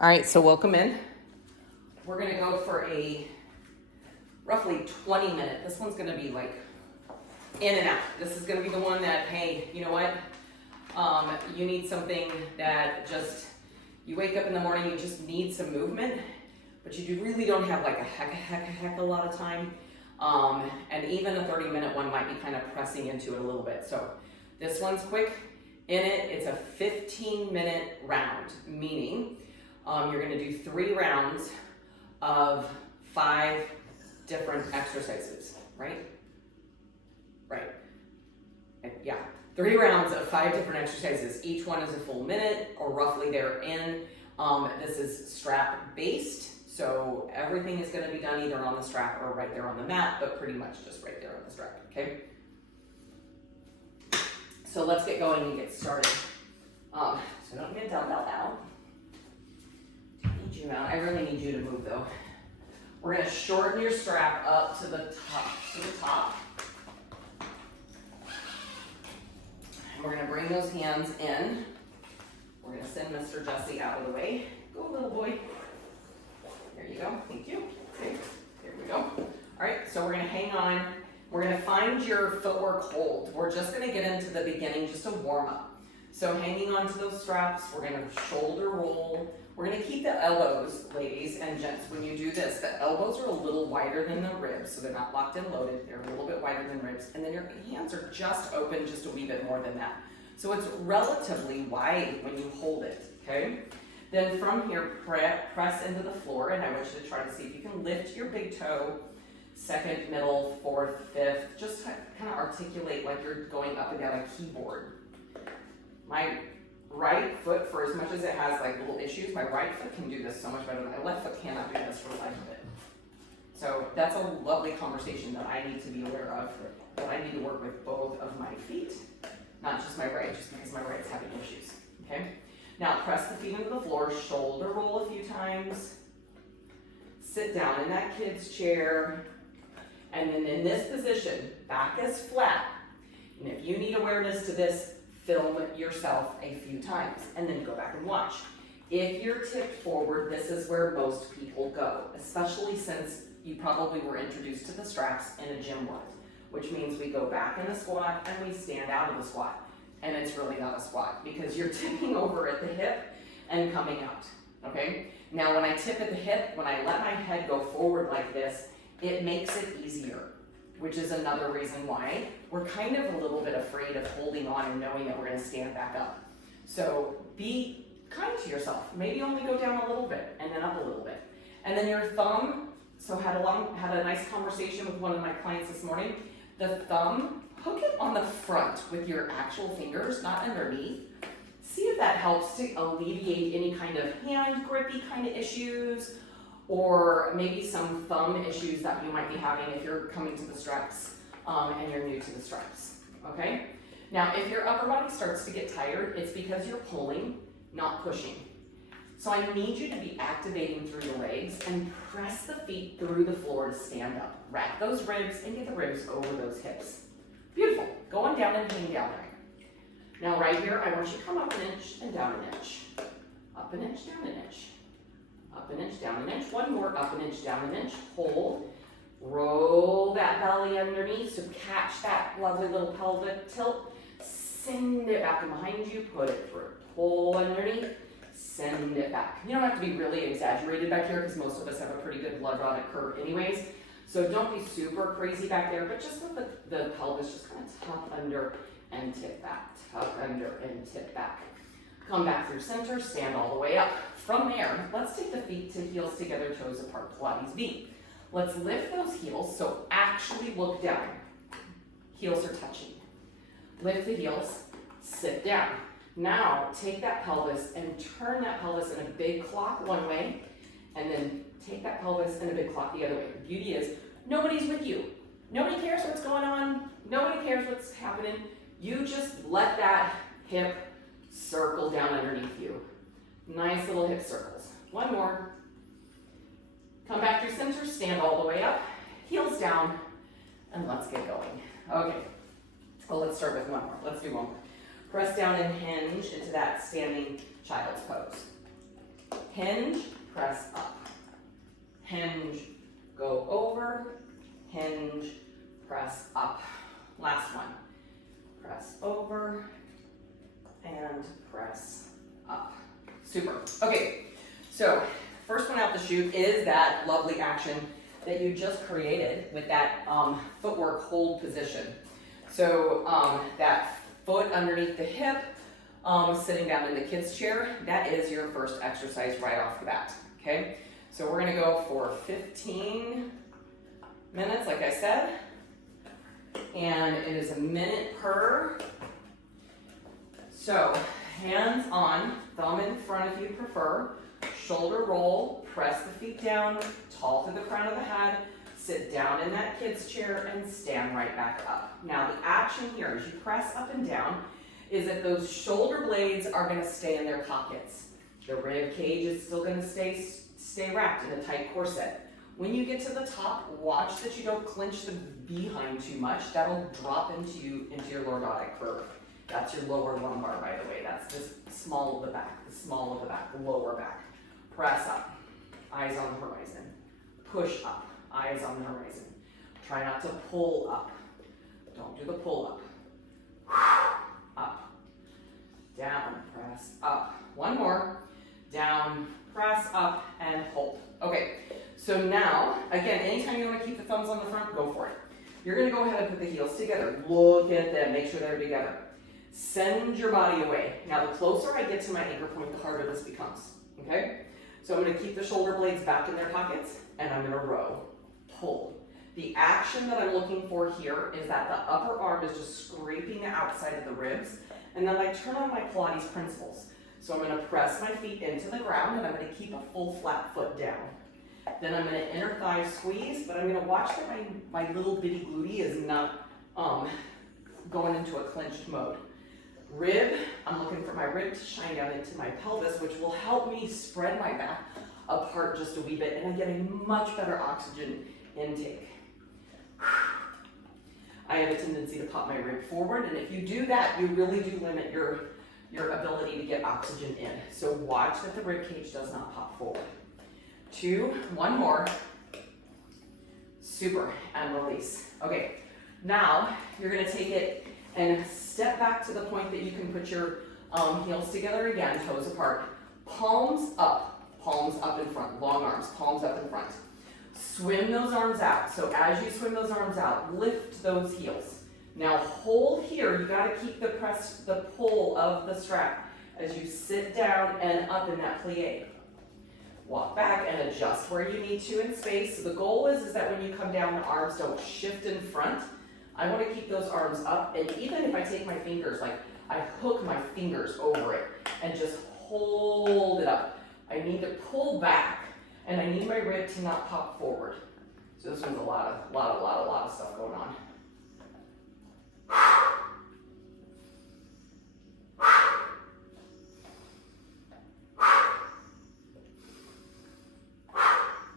All right, so welcome in. We're gonna go for a roughly 20-minute. This one's gonna be like in and out. This is gonna be the one that, hey, you know what? You need something that just, you wake up in the morning, you just need some movement, but you really don't have like a heck a lot of time. And even a 30-minute one might be kind of pressing into it a little bit. So this one's quick. In it, it's a 15-minute round, meaning you're gonna do 3 rounds of 5 different exercises, right? Right, yeah. 3 rounds of 5 different exercises. Each one is a full minute or roughly therein. This is strap based, so everything is gonna be done either on the strap or right there on the mat, but pretty much just right there on the strap, okay? So let's get going and get started. So don't get a dumbbell out. Don't need you out. I really need you to move though. We're gonna shorten your strap up to the top. And we're gonna bring those hands in. We're gonna send Mr. Jesse out of the way. Go, little boy. There you go, thank you. Okay, here we go. All right, so we're gonna hang on. We're gonna find your footwork hold. We're just gonna get into the beginning, just a warm up. So hanging on to those straps, we're gonna shoulder roll. We're gonna keep the elbows, ladies and gents, when you do this, the elbows are a little wider than the ribs, so they're not locked and loaded, they're a little bit wider than ribs, and then your hands are just open just a wee bit more than that. So it's relatively wide when you hold it, okay? Then from here, press into the floor, and I want you to try to see if you can lift your big toe, 2nd, middle, 4th, 5th, just kind of articulate like you're going up and down a keyboard. My right foot, for as much as it has like little issues, my right foot can do this so much better than my left foot cannot do this for the life of it. So that's a lovely conversation that I need to be aware of, that I need to work with both of my feet, not just my right, just because my right's having issues, okay? Now press the feet into the floor, shoulder roll a few times, sit down in that kid's chair, and then in this position, back is flat. And if you need awareness to this, film yourself a few times and then go back and watch. If you're tipped forward, this is where most people go, especially since you probably were introduced to the straps in a gym world, which means we go back in a squat and we stand out of the squat. And it's really not a squat because you're tipping over at the hip and coming out, okay? Now when I tip at the hip, when I let my head go forward like this, it makes it easier, which is another reason why we're kind of a little bit afraid of holding on and knowing that we're gonna stand back up. So be kind to yourself. Maybe only go down a little bit and then up a little bit. And then your thumb, so had a nice conversation with one of my clients this morning. The thumb, hook it on the front with your actual fingers, not underneath. See if that helps to alleviate any kind of hand grippy kind of issues, or maybe some thumb issues that you might be having if you're coming to the straps and you're new to the straps, okay? Now, if your upper body starts to get tired, it's because you're pulling, not pushing. So I need you to be activating through the legs and press the feet through the floor to stand up. Rack those ribs and get the ribs over those hips. Beautiful, go on down and hang down there. Now right here, I want you to come up an inch and down an inch. Up an inch, down an inch. Up an inch, down an inch. One more, up an inch, down an inch. Hold. Roll that belly underneath, so catch that lovely little pelvic tilt. Send it back and behind you, put it through. Pull underneath, send it back. You don't have to be really exaggerated back here because most of us have a pretty good blood rod curve anyways. So don't be super crazy back there, but just let the pelvis just kind of tuck under and tip back. Tuck under and tip back. Come back through center, stand all the way up. From there, let's take the feet to heels together, toes apart, Pilates V. Let's lift those heels, so actually look down. Heels are touching. Lift the heels, sit down. Now, take that pelvis and turn that pelvis in a big clock one way, and then take that pelvis in a big clock the other way. The beauty is, nobody's with you. Nobody cares what's going on. Nobody cares what's happening. You just let that hip circle down underneath you. Nice little hip circles. One more. Come back through center, stand all the way up, heels down, and let's get going. Okay, well, let's start with one more. Let's do one more. Press down and hinge into that standing child's pose. hinge, press up. Hinge, go over, hinge, press up. Last one. Press over and press up. Super. Okay, so first one out the chute is that lovely action that you just created with that footwork hold position. So that foot underneath the hip, sitting down in the kid's chair, that is your first exercise right off the bat, okay? So we're gonna go for 15 minutes, like I said, and it is a minute per. So hands on, thumb in front if you prefer, shoulder roll, press the feet down, tall to the crown of the head, sit down in that kid's chair and stand right back up. Now the action here as you press up and down is that those shoulder blades are gonna stay in their pockets. The rib cage is still gonna stay wrapped in a tight corset. When you get to the top, watch that you don't clench the behind too much. That'll drop into your lordotic curve. That's your lower lumbar, by the way. That's the small of the back, the lower back. Press up, eyes on the horizon. Push up, eyes on the horizon. Try not to pull up. Don't do the pull up. Up, down, press up. One more, down, press up, and hold. Okay, so now, again, anytime you want to keep the thumbs on the front, go for it. You're going to go ahead and put the heels together. Look at them, make sure they're together. Send your body away. Now, the closer I get to my anchor point, the harder this becomes, okay? So I'm going to keep the shoulder blades back in their pockets, and I'm going to row, pull. The action that I'm looking for here is that the upper arm is just scraping the outside of the ribs, and then I turn on my Pilates principles. So I'm going to press my feet into the ground, and I'm going to keep a full flat foot down. Then I'm going to inner thigh squeeze, but I'm going to watch that my little bitty glute is not going into a clenched mode. Rib, I'm looking for my rib to shine down into my pelvis, which will help me spread my back apart just a wee bit, and I'm getting much better oxygen intake. I have a tendency to pop my rib forward, and if you do that, you really do limit your ability to get oxygen in. So watch that the rib cage does not pop forward. 2, one more. Super, and release. Okay, now you're gonna take it and step back to the point that you can put your heels together again, toes apart. Palms up in front, long arms, palms up in front. Swim those arms out. So as you swim those arms out, lift those heels. Now hold here, you gotta keep the pull of the strap as you sit down and up in that plie. Walk back and adjust where you need to in space. So the goal is that when you come down, the arms don't shift in front. I want to keep those arms up, and even if I take my fingers, like I hook my fingers over it and just hold it up. I need to pull back, and I need my rib to not pop forward. So this one's a lot of stuff going on.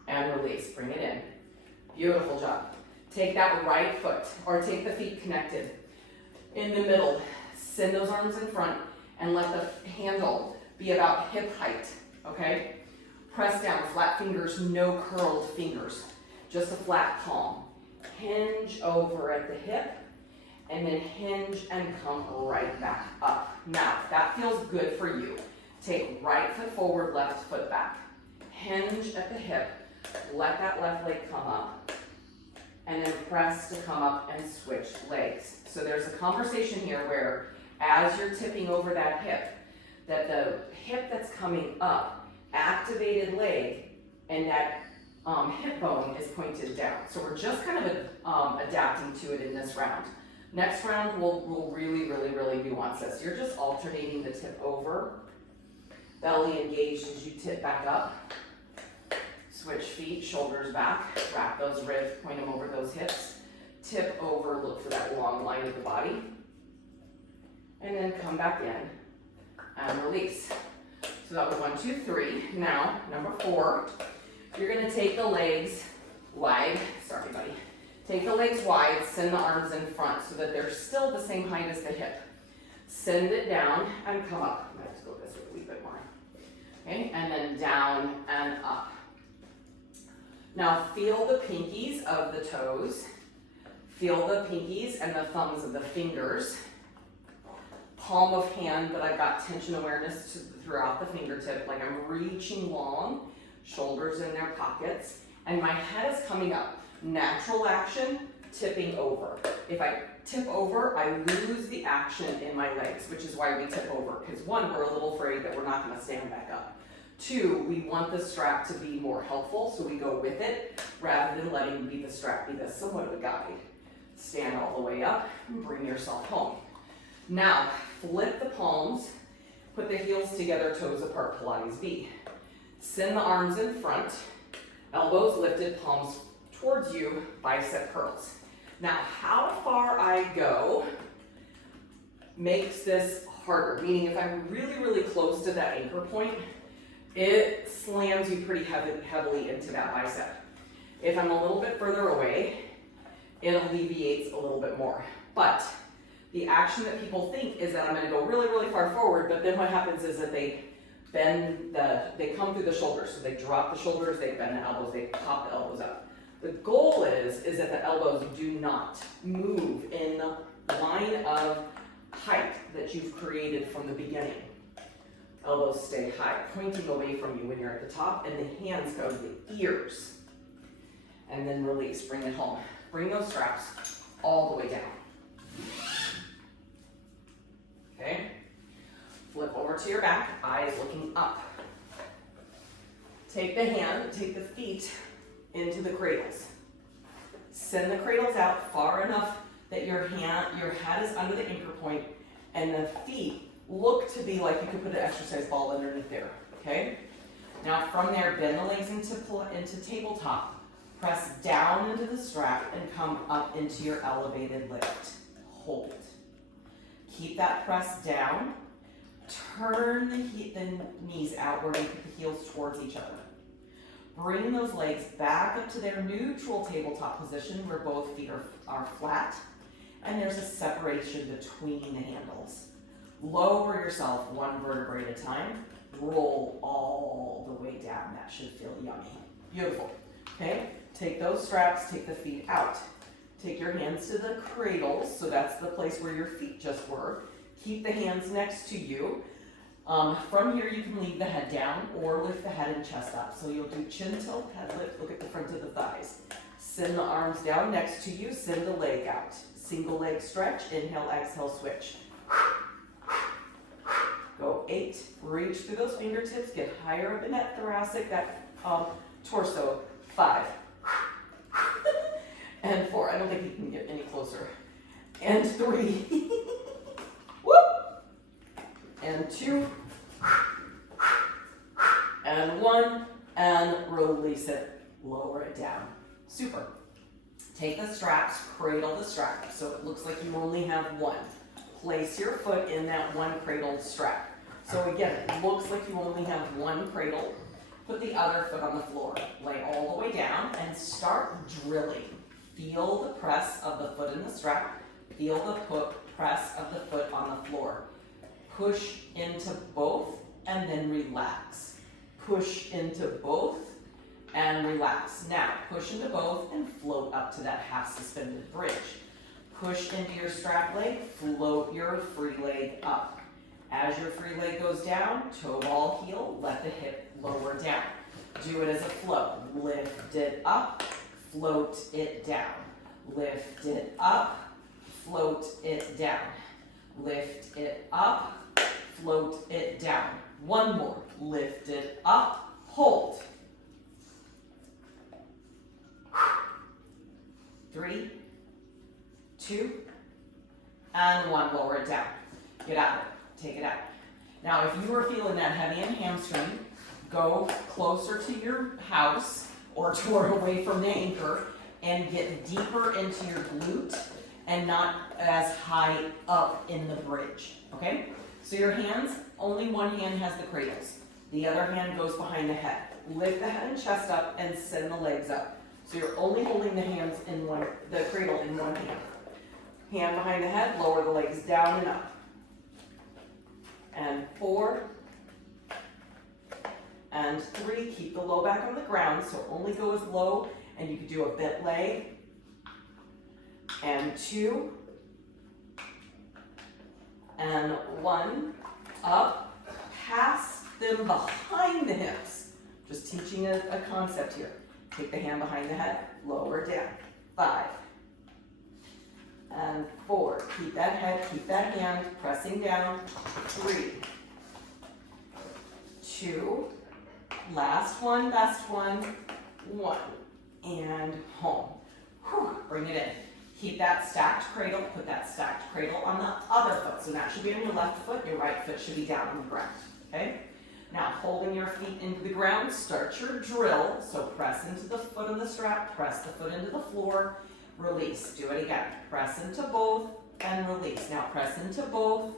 And release, bring it in. Beautiful job. Take that right foot, or take the feet connected. In the middle, send those arms in front, and let the handle be about hip height, okay? Press down, flat fingers, no curled fingers, just a flat palm. Hinge over at the hip, and then hinge and come right back up. Now, if that feels good for you, take right foot forward, left foot back. Hinge at the hip, let that left leg come up, and then press to come up and switch legs. So there's a conversation here where as you're tipping over that hip, that the hip that's coming up, activated leg, and that hip bone is pointed down. So we're just kind of adapting to it in this round. Next round, we'll really nuance this. You're just alternating the tip over, belly engaged as you tip back up. Switch feet, shoulders back, wrap those ribs, point them over those hips. Tip over, look for that long line of the body. And then come back in and release. So that was 1, 2, 3. Now, number 4, you're gonna take the legs wide. Sorry, buddy. Take the legs wide, send the arms in front so that they're still the same height as the hip. Send it down and come up. I have to go this way a wee bit more. Okay, and then down and up. Now feel the pinkies of the toes. Feel the pinkies and the thumbs of the fingers. Palm of hand, but I've got tension awareness throughout the fingertip, like I'm reaching long, shoulders in their pockets, and my head is coming up. Natural action, tipping over. If I tip over, I lose the action in my legs, which is why we tip over, because one, we're a little afraid that we're not going to stand back up. Two, we want the strap to be more helpful, so we go with it, rather than letting the strap be the somewhat of a guide. Stand all the way up and bring yourself home. Now, flip the palms, put the heels together, toes apart, Pilates B. Send the arms in front, elbows lifted, palms towards you, bicep curls. Now, how far I go makes this harder, meaning if I'm really, really close to that anchor point, it slams you pretty heavily into that bicep. If I'm a little bit further away, it alleviates a little bit more. But the action that people think is that I'm going to go really, really far forward, but then what happens is that they come through the shoulders. So they drop the shoulders, they bend the elbows, they pop the elbows up. The goal is that the elbows do not move in the line of height that you've created from the beginning. Elbows stay high, pointing away from you when you're at the top, and the hands go to the ears. And then release, bring it home. Bring those straps all the way down. Okay? Flip over to your back, eyes looking up. Take the feet into the cradles. Send the cradles out far enough that your head is under the anchor point, and the feet look to be like you could put an exercise ball underneath there, okay? Now from there, bend the legs into tabletop. Press down into the strap and come up into your elevated lift. Hold. Keep that press down. Turn the knees outward and put the heels towards each other. Bring those legs back up to their neutral tabletop position where both feet are flat, and there's a separation between the handles. Lower yourself one vertebrae at a time. Roll all the way down. That should feel yummy. Beautiful. Okay? Take those straps, take the feet out. Take your hands to the cradles, so that's the place where your feet just were. Keep the hands next to you. From here, you can leave the head down or lift the head and chest up. So you'll do chin tilt, head lift, look at the front of the thighs. Send the arms down next to you, send the leg out. Single leg stretch, inhale, exhale, switch. Go 8, reach through those fingertips, get higher up in that thoracic, that torso. 5. And 4, I don't think you can get any closer. And 3. Whoop! And 2. And 1. And release it. Lower it down. Super. Take the straps, cradle the strap. So it looks like you only have one. Place your foot in that one cradled strap. So again, it looks like you only have one cradle. Put the other foot on the floor. Lay all the way down and start drilling. Feel the press of the foot in the strap. Feel the press of the foot on the floor. Push into both and then relax. Push into both and relax. Now, push into both and float up to that half suspended bridge. Push into your strap leg, float your free leg up. As your free leg goes down, toe ball heel, let the hip lower down. Do it as a flow. Lift it up, float it down. Lift it up, float it down. Lift it up, float it down. One more. Lift it up, hold. 3, 2, and 1. Lower it down. Get out of it. Take it out. Now, if you are feeling that heavy and hamstring, go closer to your house or away from the anchor and get deeper into your glute and not as high up in the bridge, okay? So your hands, only one hand has the cradles. The other hand goes behind the head. Lift the head and chest up and send the legs up. So you're only holding the hands in the cradle in one hand. Hand behind the head, lower the legs down and up. And 4, and 3. Keep the low back on the ground, so only go as low, and you can do a bent leg, and 2, and 1, up, pass them behind the hips. Just teaching a concept here. Take the hand behind the head, lower down, 5, and 4. Keep that head, keep that hand, pressing down, 3, 2, last one, best one, 1, and home. Whew, bring it in. Keep that stacked cradle, put that stacked cradle on the other foot. So that should be on your left foot, your right foot should be down on the ground, okay? Now holding your feet into the ground, start your drill. So press into the foot on the strap, press the foot into the floor, release. Do it again. Press into both and release. Now press into both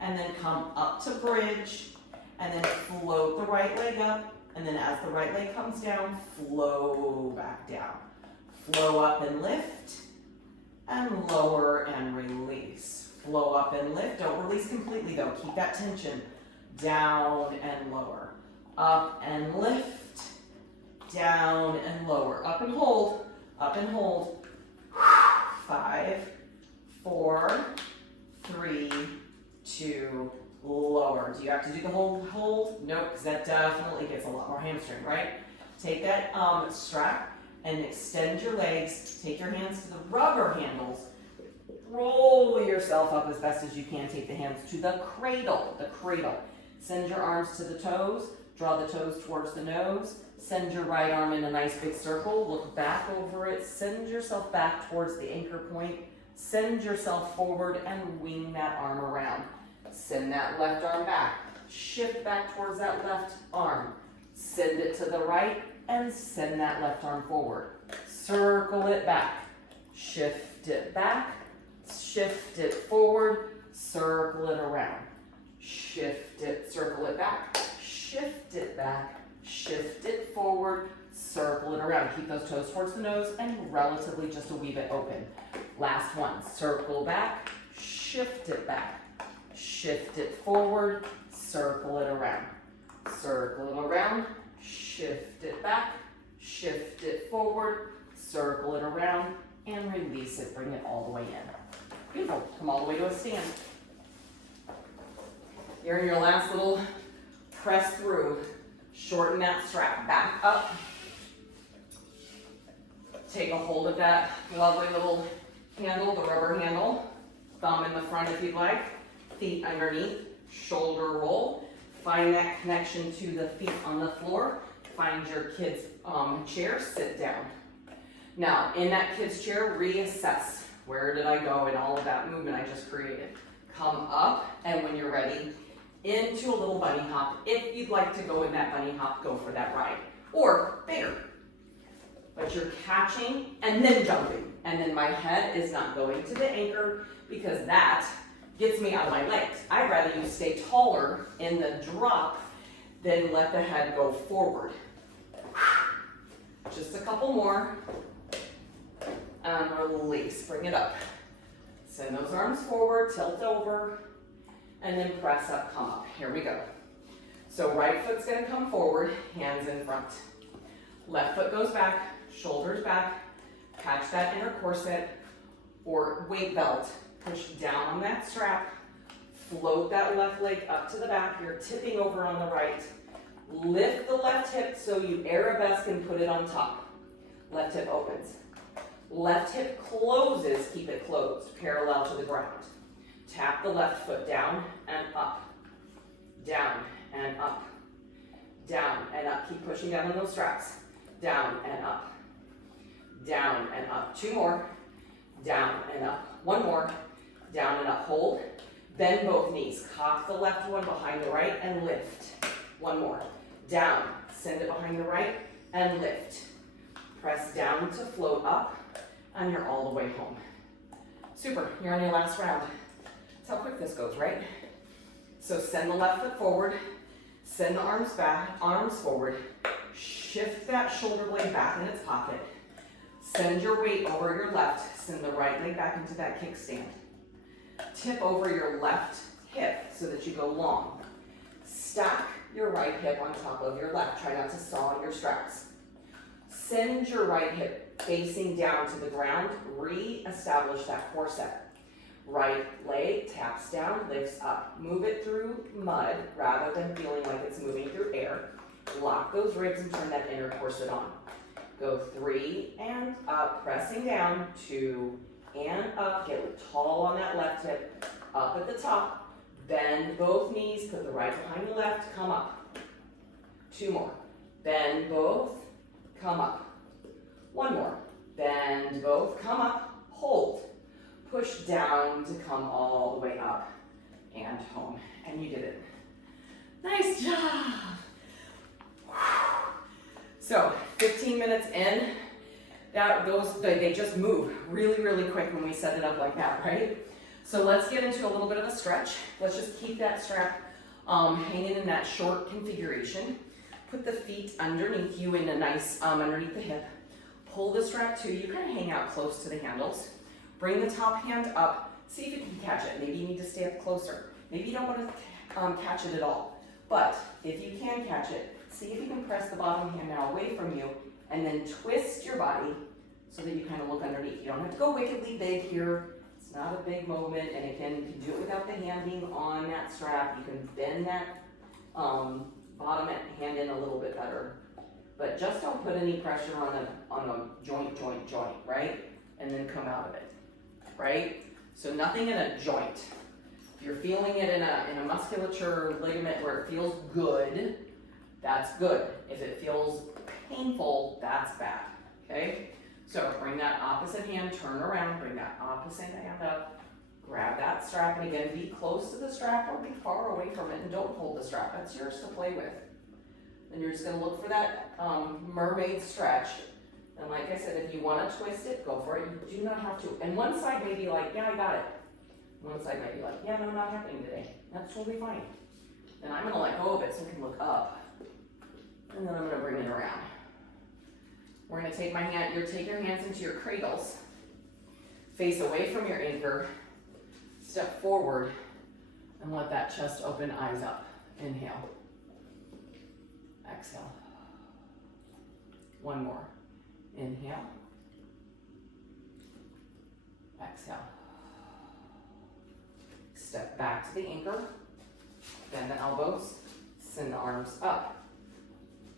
and then come up to bridge and then float the right leg up, and then as the right leg comes down, flow back down. Flow up and lift and lower and release. Flow up and lift. Don't release completely though. Keep that tension. Down and lower. Up and lift. Down and lower. Up and hold. Up and hold. 5, 4, 3, 2, lower. Do you have to do the hold? Nope, because that definitely gets a lot more hamstring, right? Take that strap and extend your legs. Take your hands to the rubber handles. Roll yourself up as best as you can. Take the hands to the cradle. Send your arms to the toes. Draw the toes towards the nose. Send your right arm in a nice big circle. Look back over it. Send yourself back towards the anchor point. Send yourself forward and wing that arm around. Send that left arm back. Shift back towards that left arm. Send it to the right and send that left arm forward. Circle it back. Shift it back. Shift it forward. Circle it around. Shift it, circle it back. Shift it back. Shift it forward. Circle it around. Keep those toes towards the nose and relatively just a wee bit open. Last one. Circle back. Shift it back. Shift it forward, circle it around. Circle it around, shift it back, shift it forward, circle it around, and release it. Bring it all the way in. Beautiful. Come all the way to a stand. You're in your last little press through. Shorten that strap back up. Take a hold of that lovely little handle, the rubber handle. Thumb in the front if you'd like. Feet underneath, shoulder roll. Find that connection to the feet on the floor. Find your kid's chair, sit down. Now, in that kid's chair, reassess. Where did I go in all of that movement I just created? Come up, and when you're ready, into a little bunny hop. If you'd like to go in that bunny hop, go for that ride. Or bigger. But you're catching and then jumping. And then my head is not going to the anchor because that gets me out of my legs. I'd rather you stay taller in the drop than let the head go forward. Just a couple more. And release, bring it up. Send those arms forward, tilt over, and then press up, come up. Here we go. So right foot's gonna come forward, hands in front. Left foot goes back, shoulders back, catch that inner corset or weight belt. Push down on that strap, float that left leg up to the back. You're tipping over on the right. Lift the left hip so you arabesque and put it on top. Left hip opens. Left hip closes, keep it closed, parallel to the ground. Tap the left foot down and up. Down and up. Down and up. Keep pushing down on those straps. Down and up. Down and up. 2 more. Down and up. 1 more. Down and up, hold. Bend both knees. Cock the left one behind the right and lift. 1 more. Down, send it behind the right and lift. Press down to float up and you're all the way home. Super, you're on your last round. That's how quick this goes, right? So send the left foot forward, send the arms back, arms forward. Shift that shoulder blade back in its pocket. Send your weight over your left, send the right leg back into that kickstand. Tip over your left hip so that you go long. Stack your right hip on top of your left. Try not to saw on your straps. Send your right hip facing down to the ground. Re-establish that core set. Right leg taps down, lifts up. Move it through mud rather than feeling like it's moving through air. Lock those ribs and turn that inner corset on. Go 3 and up, pressing down, 2 and up. Get tall on that left hip. Up at the top. Bend both knees, put the right behind the left, come up. 2 more. Bend both, come up. 1 more. Bend both, come up, hold. Push down to come all the way up and home. And you did it. Nice job. So 15 minutes in, they just move really, really quick when we set it up like that, right? So let's get into a little bit of a stretch. Let's just keep that strap hanging in that short configuration. Put the feet underneath you in a nice, underneath the hip. Pull the strap to you, kind of hang out close to the handles. Bring the top hand up, see if you can catch it. Maybe you need to stay up closer. Maybe you don't want to catch it at all. But if you can catch it, see if you can press the bottom hand now away from you and then twist your body so that you kind of look underneath. You don't have to go wickedly big here. It's not a big movement, and again, you can do it without the hand being on that strap. You can bend that bottom hand in a little bit better. But just don't put any pressure on the joint, right? And then come out of it, right? So nothing in a joint. If you're feeling it in a musculature ligament where it feels good, that's good. If it feels painful, that's bad, okay? So bring that opposite hand, turn around, bring that opposite hand up, grab that strap, and again, be close to the strap or be far away from it, and don't hold the strap. That's yours to play with. And you're just gonna look for that mermaid stretch. And like I said, if you wanna twist it, go for it. You do not have to. And one side may be like, yeah, I got it. One side might be like, yeah, no, not happening today. That's totally fine. And I'm gonna let go of it so we can look up. And then I'm gonna bring it around. We're gonna take take your hands into your cradles, face away from your anchor, step forward, and let that chest open, eyes up. Inhale. Exhale. 1 more. Inhale. Exhale. Step back to the anchor, bend the elbows, send the arms up.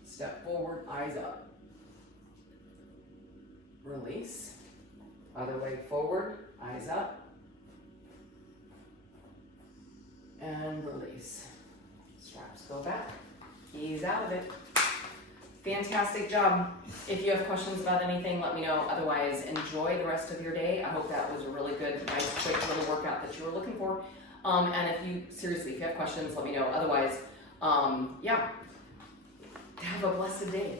Step forward, eyes up. Release. Other leg forward, eyes up. And release. Straps go back. Ease out of it. Fantastic job. If you have questions about anything, let me know. Otherwise, enjoy the rest of your day. I hope that was a really good, nice, quick little workout that you were looking for. And if you have questions, let me know. Otherwise, yeah, have a blessed day.